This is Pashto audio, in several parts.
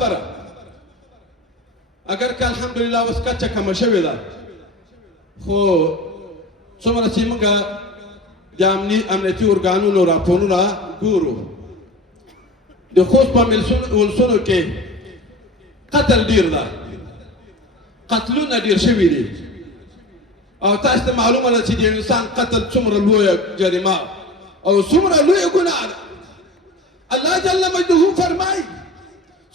خبره اگر که الحمدلله اوس کچه کمه شوې ده خو څومره چې موږ د امنیتي ارګانونو راپورونه ګورو د خوست په ولسونو کې قتل ډیر ده قتلونه ډیر شوي دي او تاسو ته معلومه ده چې د انسان قتل څومره لویه جریمه او څومره لویه ګناه ده الله جل مجده فرمایي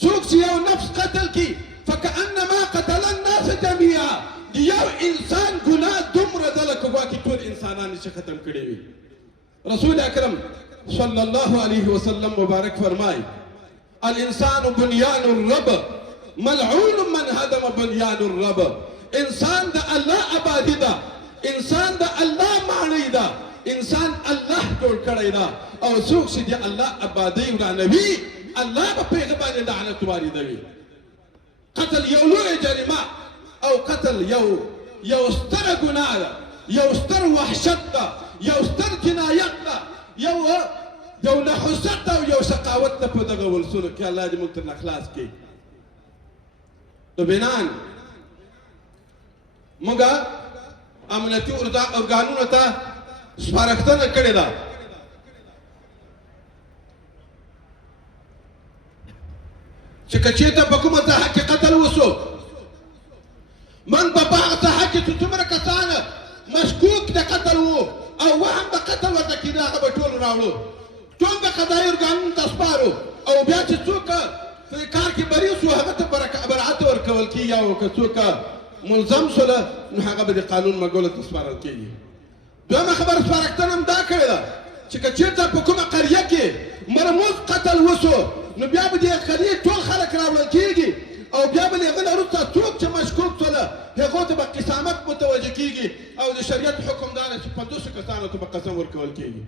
څوک چې یو نفس قتل کړي فکأنما قتل الناس جميعا د یو انسان ګناه دومره ده لکه ګواکې ټول انسانان چې ختم کړي وي رسول اکرم صلی الله علیه وسلم مبارک فرمایي الانسان بنیان الرب ملعون من هدم بنیان الرب انسان د الله آبادي ده انسان د الله ماڼۍ ده انسان الله جوړ کړی ده او څوک چې د الله آبادۍ ورانوي الله به په هغه باندې لعنت واردوي قتل یو لویه جریمه او قتل یو ستره ګناه ده یو ستر وحشت ده یو ستر جنایت ده یو نحوست ده او یو سقاوت ده په دغه ولسونو کې الله دې موږ ترنه خلاص کړي نو بنان موږ امنیتي ارګانونو ته سپارښتنه کړې ده چې که چېرته په کومه ساحه کې قتل وسو من به په هغه ساحه کې چې څومره کسان مشکوک د قتل وو او وهم د قتل ورته کېده هغه به ټول راوړو ټول به قضایي ارګانونو ته سپارو او بیا چې څوک په کار کې بری سو هغه ته براعت ورکول کېږي او که څوک ملزم سوله نو هغه به د قانون مګولو ته سپارل کېږي دویمه خبره سپارښتنه هم دا کړې ده چې که چېرته په کومه قریه کې مرموز قتل وسو نو بیا به د قریې ټول خلک راوړل کېږي او بیا به له هغه نه وروسته څوک چې مشکوک سوله هغو ته به قسامت متوجه کېږي او د شریعت حکم دا دی چې 50 کسانو ته به قسم ورکول کېږي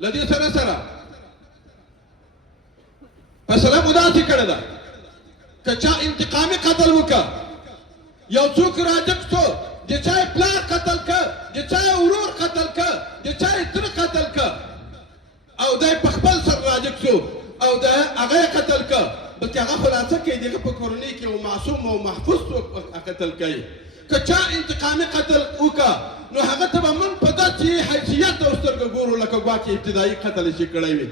له دې سره سره فیصله مو داسې کړې ده که چا انتقامي قتل وکړه یو څوک راجک شو د چا یې پلار قتل که د چا یې ورور قتل که د چا یې تره قتل که او دی په خپل سر راجک شو او د هغه یې قتل که بلکې هغه خلاصه کوي د هغه په کورنۍ کې یو معصوم او محفوظ څوک قتل کوي که چا انتقامي قتل وکړه نو هغه ته به موږ په داسې حیثیت او سترګه ګورو لکه ګواکې ابتدایي قتل یې چې کړی وي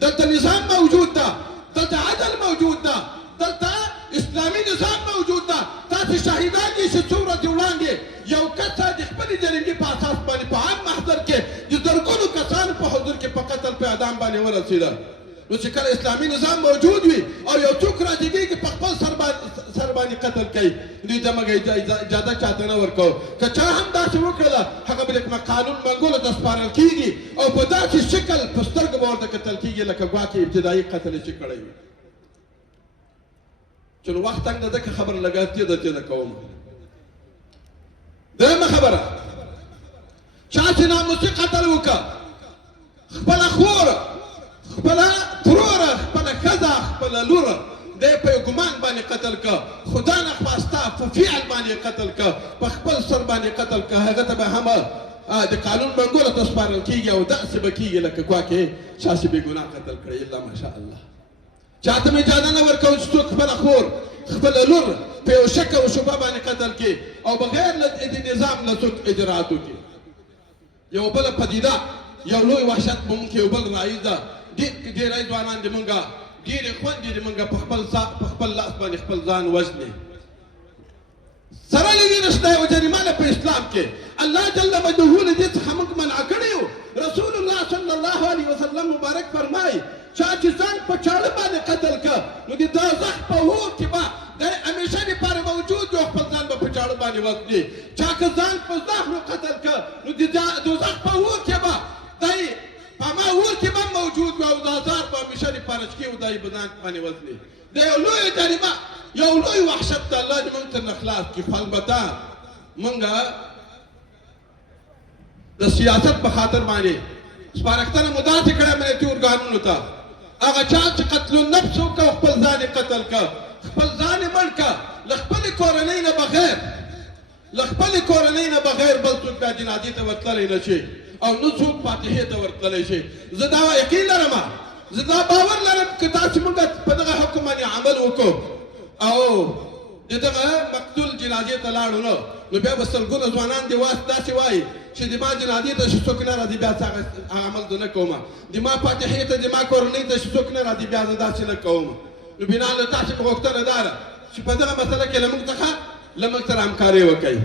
دلته نظام موجود ده دلته عدل موجود ده دلته اسلامي نظام موجود ده تاسې شاهدان یې چې څو ورځې وړاندې یو کس د خپلې جریمې په اساس باندې په عام محضر کې د زرګونو کسانو په حضور کې په قتل په اعدام باندې ورسېده نو چې کله اسلامي نظام موجود وي او یو څوک راجګېږي په خپل سر باندې قتل کوي دوی ته موږ اجازه چاته نه ورکوو که چا هم داسې وکړله هغه به د قانون منګولو ته سپارل کېږي او په داسې شکل په سترګو به ورته کتل کېږي لکه ګواکې ابتدایي قتل یې چې کړی وي چلو وخت تنګ ده ځکه خبره لږه تېده کوم درېیمه خبره چا چې ناموسي قتل وکړه خپله خوره خپله تروره خپله ښځه خپله لوره دی په یو ګمان باندې قتل که خدا نخواسته په فعل باندې قتل که په خپل سر باندې قتل که هغه ته به هم د قانون منګولو ته سپارل کېږي او داسې به کېږي لکه ګواکې چا چې بې ګناه قتل کړی الا ماشاء الله چاته مې اجازه نه ورکوو چې څوک خپله خور خپله لور په یو شک او شبهه باندې قتل کړي او بغیر له د نظام نه څوک اجراات وکړي یو بله پدیده یو لوی وحشت به مونږ کې یو بل رایج ده ډېری ځوانان د مونږه ډېرې خویندې د مونږه په خپل لاس باندې خپل ځان وژني سره له دې نشته یو جریمه ده په اسلام کې الله جل مجده له دې څخه موږ منع کړی یو رسول الله صلی الله علیه وسلم مبارک فرمایي چا چې ځان په چاړه باندې قتل که نو د دوزخ په اور کې به دی همیشه دپاره موجود و خپل ځان به په چاړه باندې وژني چا که ځان په زهرو قتل که نو د دوزخ په اور کې به دی په ما اور کې به موجود و او د ازار به همیشه دپاره چکي و دی به ځان باندې وژني د یو لویه جریمه یو لوی وحشت ته الله دې موږ ترنه خلاص کړي خو البته موږ د سیاست په خاطر باندې سپارښتنه مو داسې کړې امنیتي ارګانونو ته هغه چا چې قتل النفس وکړه خپل ځان یې قتل که خپل ځان یې مړ که له خپلې کورنۍ نه بغیر له خپلې کورنۍ نه بغیر بل څوک بیا جنازې ته ورتللی نه شي او نه څوک فاتحې ته ورتللی شي زه دا یقین لرم زه دا باور لرم که تاسې موږ په دغه حکم باندې عمل وکړو او د دغه مقتول جنازې ته لاړو نو بیا به سلګونه ځوانان دې داسې وایي چې د ما جنازې ته چې څوک نه راځي بیا څه هغه عمل زه نه کوم د ما فاتحې ته د ما کورنۍ ته چې څوک نه راځي بیا زه داسې نه کوم نو بنا له تاسې غوښتنه دا ده چې په دغه مسله کې له موږ څخه همکاري وکړئ